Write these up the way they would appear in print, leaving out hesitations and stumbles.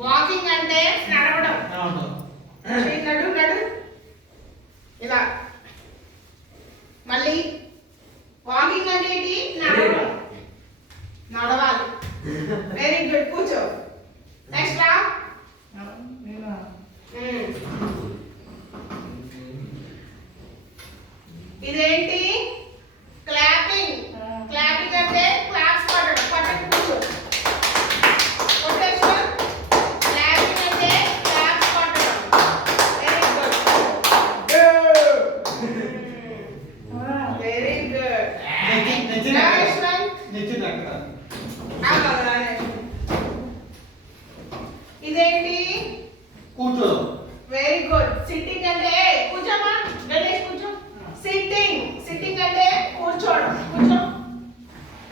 Walking అంటే నడవడం. నడు నడు ఇలా. మళ్ళీ వాకింగ్ అంటే ఏంటి? నడవడం. నడవాలి. Very good. కూర్చో. నెక్స్ట్ రా. ఇదేంటి? క్లాపింగ్. క్లాపింగ్ అంటే క్లాప్స్ పట్టడం. పట్టడం. కూర్చో. కొట్టేషన్. క్లాపింగ్ అంటే క్లాప్స్ పట్టడం. Very good. Very good. ఇదేంటి? కూర్చో. Very good. సిట్టింగ్ అంటే కూర్చోమా. గణేష్ కూర్చో. సిట్టింగ్. సిట్టింగ్ అంటే కూర్చోవడం. కూర్చో.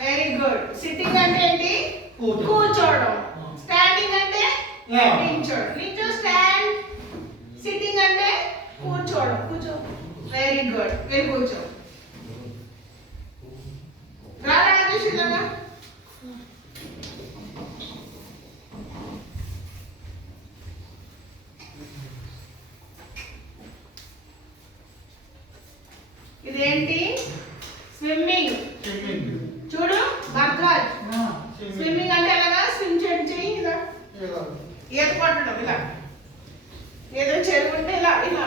Very good. సిట్టింగ్ అంటే ఏంటి? కూర్చోవడం. స్టాండింగ్ అంటే నిల్చోవడం. నిల్చో. స్టాండ్. సిట్టింగ్ అంటే కూర్చోవడం. కూర్చో. Very good. వెరీ కూర్చో. రారా రాజేష్ ఇలాగా. ఇదేంటి? స్విమ్మింగ్. చూడు భరద్వాజ్. స్విమ్మింగ్ అంటే ఎలాగా? స్విమ్ చెయ్యి ఇలా. ఈత కొట్టడం ఇలా. ఏదో చెరువు ఉంటే ఇలా ఇలా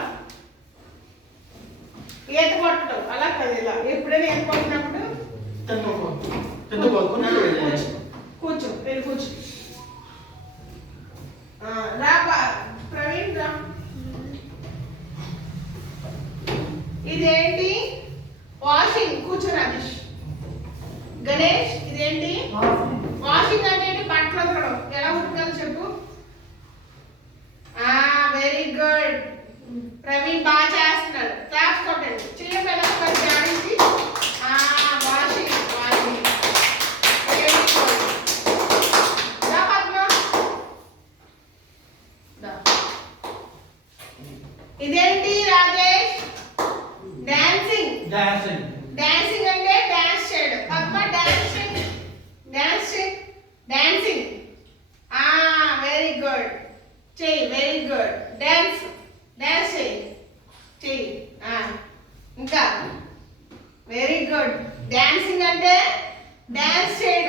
ఈత కొట్టడం. అలా కాదు ఇలా. ఎప్పుడైనా ఈత కొట్టినప్పుడు కూర్చో. వెళ్ళి కూర్చో. రా ప్రవీణ్ రా. ఇదేంటి? వాషింగ్. కూర్చో రాజేష్. గణేష్ ఇదేంటి? వాషింగ్ అంటే ఏంటి? బట్టలు ఉతకడం. ఎలా ఉతకాలి చెప్పు. Very good. ప్రవీణ్ బాగా చేస్తున్నాడు. క్లాప్స్ కొట్టండి. చెయ్యి ఎలా జాడించి. వాషింగ్. వాషింగ్. రా పద్మ. ఇదేంటి రాజేష్? డాన్సింగ్. డాన్సింగ్ అంటే డాన్స్ చేయడం. Padma dancing. Dancing. Dancing. Very good. చెయ్యి. Very good. డాన్స్. డాన్స్ చెయ్యి. చెయ్యి. ఇంకా వెరీ గుడ్. డాన్సింగ్ అంటే డాన్స్ చేయడం.